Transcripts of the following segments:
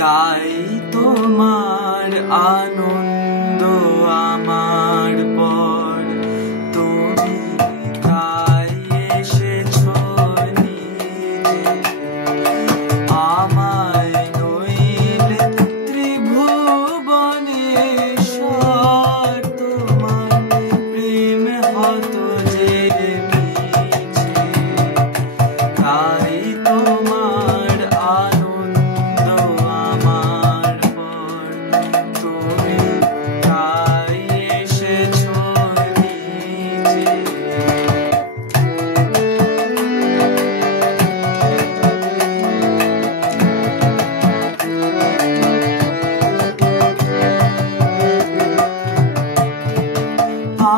তাই তোমার আনন্দ আমার পর, তুমি তাই এসেছো নিজে। আমায় নইলে ত্রিভুবনেশ্বর, তোমার প্রেম হতো যে মিছে। তাই তোমার আনন্দ আমার পর, তুমি তাই এসেছো নিজে।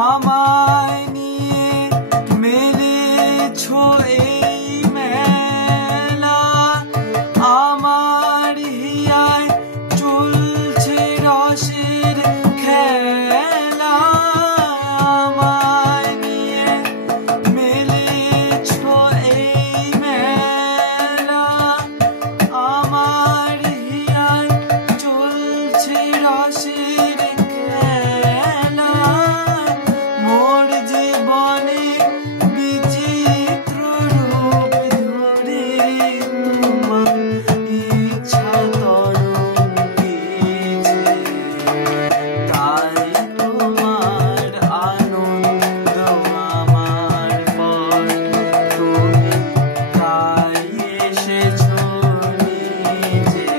আমায় নিয়ে মেলেছো এই মেলা, আমার হিয়ায় চলছে রসের খেলা। আমায় নিয়ে মেলেছো এই মেলা, আমার হিয়ায় চলছে রসের খেলা। মোর জীবনে বিচিত্র রূপ ধরে তোমার ইচ্ছা তরঙ্গিছে। তাই তোমার আনন্দ আমার পর, তুমি তাই এসেছো নিজে।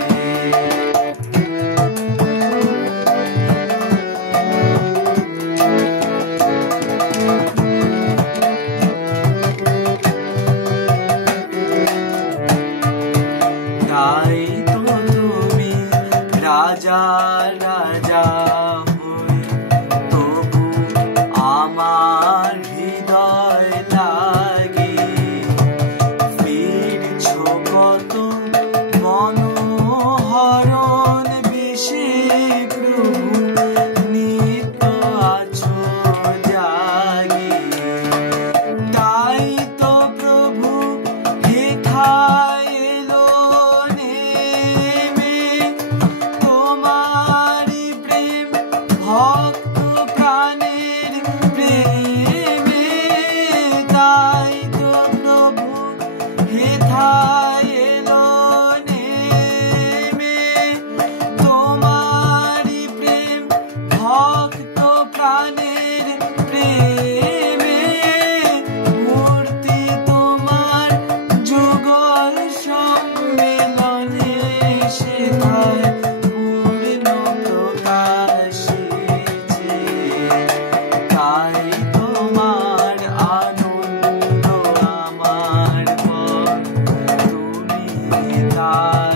তাই তো তুমি রাজা রাজা হয়ে, তবু আমার হৃদয় লাগে। ফিরছো কত মনোহরণ বেশে প্রভু, নিত্য আছো জাগে। তাই তো প্রভু হেথায় এলো নেমে, তোমারি প্রেম ভক্ত প্রাণের প্রেমে। তাই তো প্রভু হেথায় এলো নেমে, তোমারি প্রেম ভক্ত প্রাণের প্রেমে। মূর্তি তোমার যুগল সম্মেলনে, সেথায় পূর্ণ প্রকাশিছে। তাই তোমার আনন্দ আমার পর, তুমি তাই